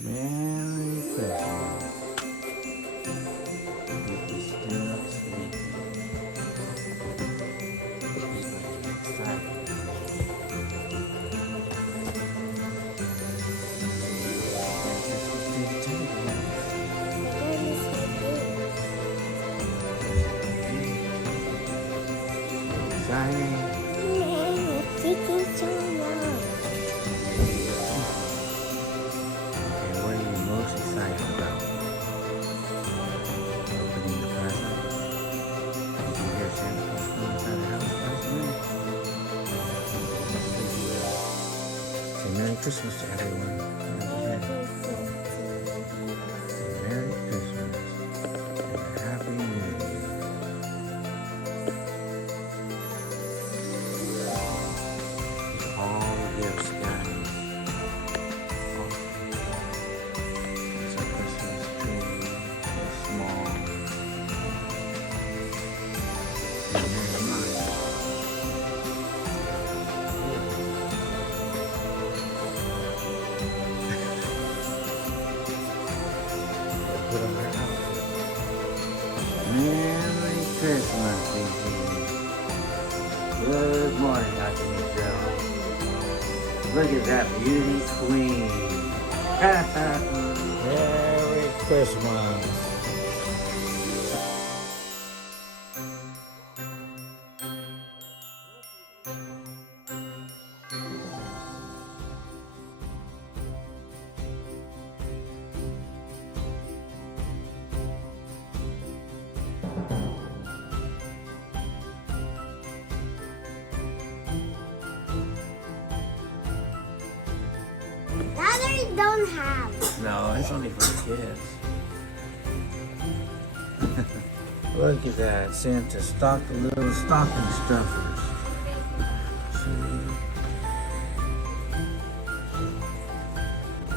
Merry Christmas. Pippa's still asleep. Excited. Exciting. And what are you most excited about? Opening the present? Did you hear Santa Claus come inside the house last night? Say Merry Christmas to everyone. Merry Christmas and Happy New Year. All gifts, guys. It's a Christmas tree. It's small. And there's mine. Put on her outfit. Merry Christmas, Gigi. Good morning, Dr. Michelle. Look at that beauty queen. Merry Christmas. Others don't have. No, it's only for the kids. Look at that. Santa stocked the little stocking stuffers. See?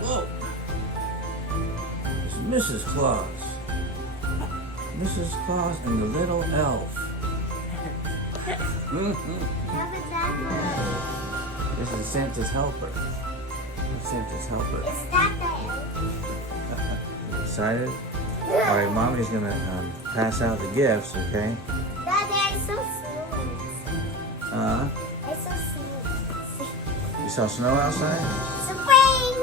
Whoa! It's Mrs. Claus. Mrs. Claus and the little elf. This is Santa's helper. Santa's helper. Is that the elf? Excited? Alright, Mommy's gonna pass out the gifts, okay? Dad, they're so smooth. I They're so smooth. You saw snow outside? Spring!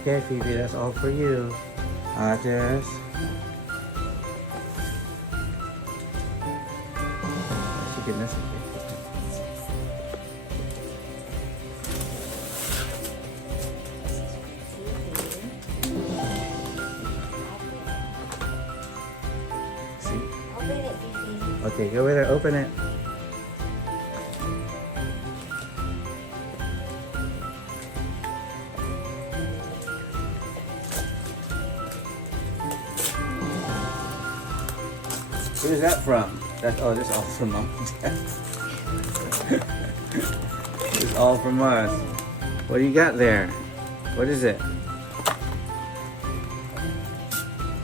Okay, Phoebe, that's all for you. Jess. She get messy. See? Open it, baby. Okay, go over there, open it. Who's that from? That's this all from Mom. It's all from us. What do you got there? What is it?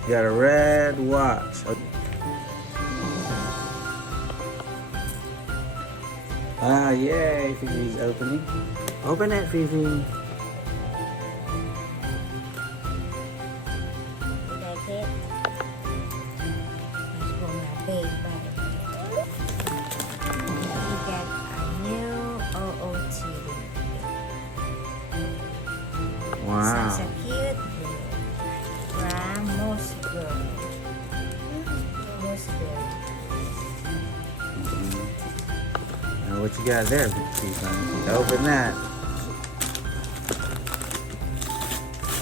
You got a red watch. Ah, yay! Fifi's opening. Open it, Fifi. You like it? Let's go now, big bag. You get a new OOTD. Wow. Such a cute girl. From Moose Girl. Moose Girl. What you got there, Fifi? Open that.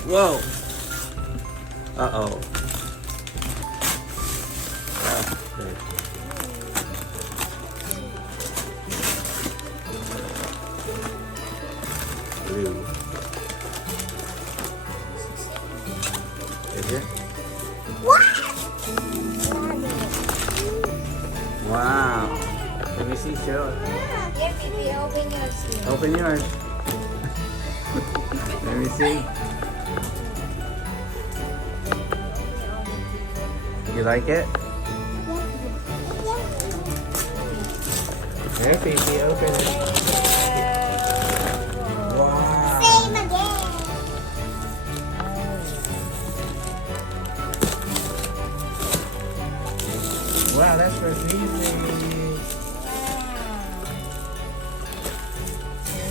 Whoa. Uh-oh. Blue. Is it? What? Wow. Let me see, show it. Here, baby, open yours here. Open yours. Let me see. You like it? Here, Fifi, open it. Wow. Same again. Wow, that's for Fifi.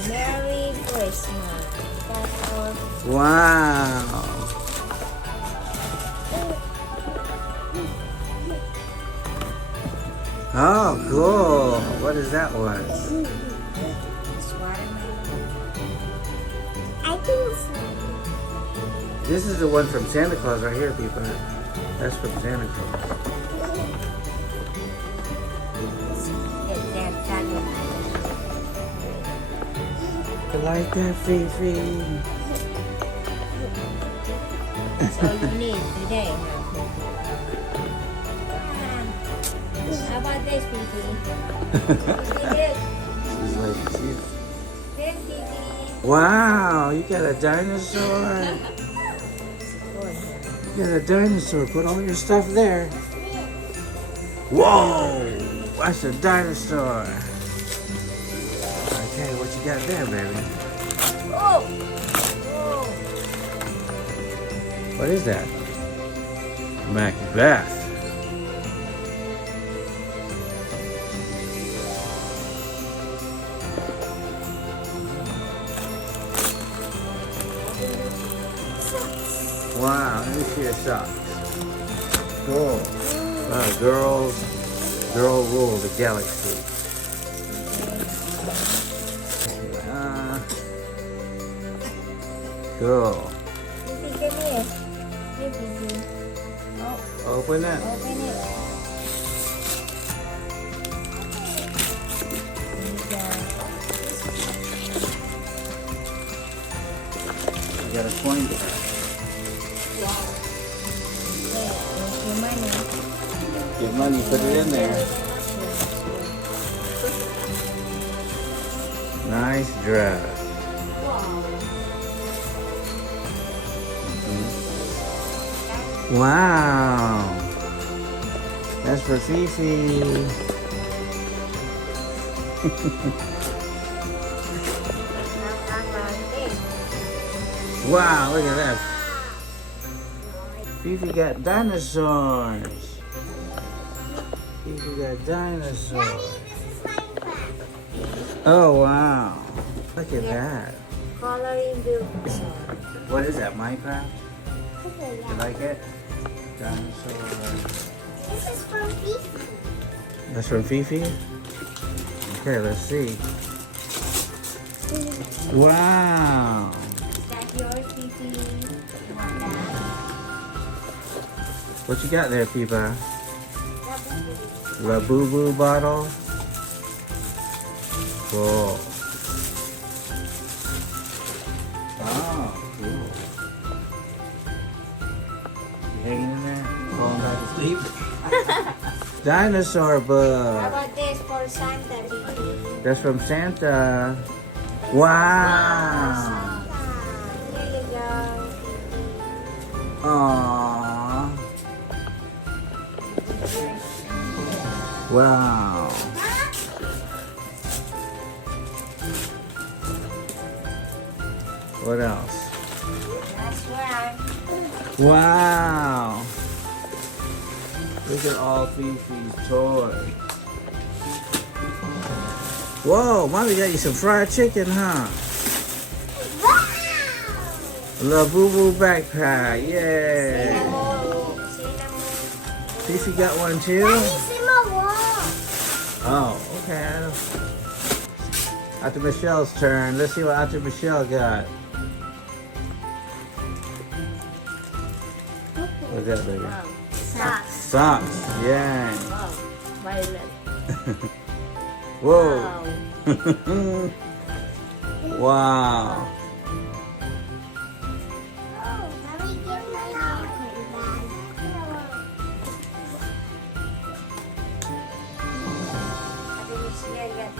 Merry Christmas. That's for Wow. Oh, cool. What is that one? I think so. This is the one from Santa Claus right here, people. That's from Santa Claus. You like that, Fifi? So you need today. How about this, Fifi? She's like, she's... This, Fifi. Wow, you got a dinosaur. You got a dinosaur. Put all your stuff there. Whoa, that's a dinosaur. Okay, what you got there, baby? Oh! Oh! What is that? Macbeth. Wow, let me see your socks. Cool. Girl rule the galaxy. Cool. Fifi, come here. Here, Fifi. Oh, Open it. open it. You got a coin there. Okay, here's your money. Get money, put it in there. Nice dress. Wow. That's for Fifi. Wow, look at that. Fifi got dinosaurs. Fifi got dinosaurs. Oh, wow. Look at that. Coloring book. What is that, Minecraft? You like it? Dinosaur. This is from Fifi. That's from Fifi? Okay, let's see. Wow. Is that yours, Fifi? You want that? What you got there, Pippa? La Boo Boo bottle? Cool. Oh, cool. You hanging in there? Falling back asleep? Dinosaur How book. about this for Santa, Fifi? That's from Santa. Wow. Here you go. Aww. Wow. What else? That's right. Wow. Look at all Fifi's toys. Whoa, Mommy got you some fried chicken, huh? La Boo Boo backpack, yay. Fifi got one too? Oh, okay. After Michelle's turn, let's see what After Michelle got. What's that, baby? Socks. Socks, yay. Wow. Violet. Whoa. Wow. Wow.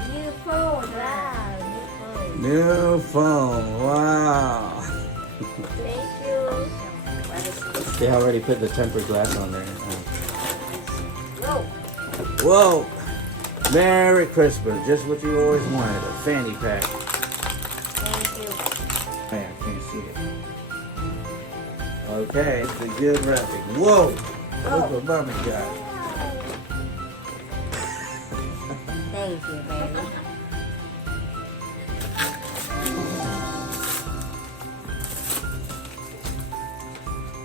New phone. Wow. New phone. New phone, wow. Thank you. They already put the tempered glass on there. Whoa. Whoa. Merry Christmas. Just what you always wanted. A fanny pack. Thank you. Man, I can't see it. Okay, it's a good wrapping. Whoa! Look what mommy got. Thank you, baby.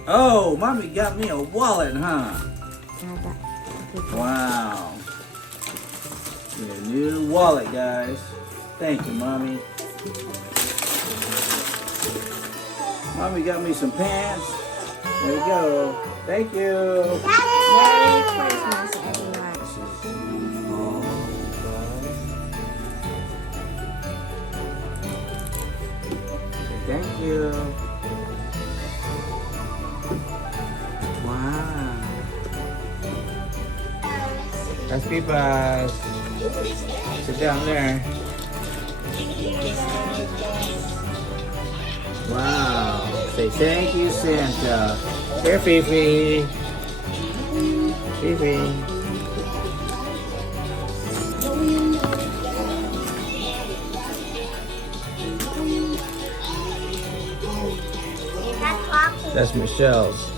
Oh, mommy got me a wallet, huh? Wow. Get a new wallet, guys. Thank you, mommy. Mommy got me some pants. There you go. Thank you. Merry Christmas, everyone. This is all guys. Thank you. Wow. That's Pippa. Sit down there. Wow. Say thank you, Santa. Here, Fifi. Fifi. That's Michelle's.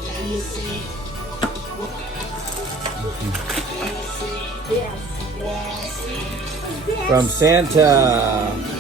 From Santa.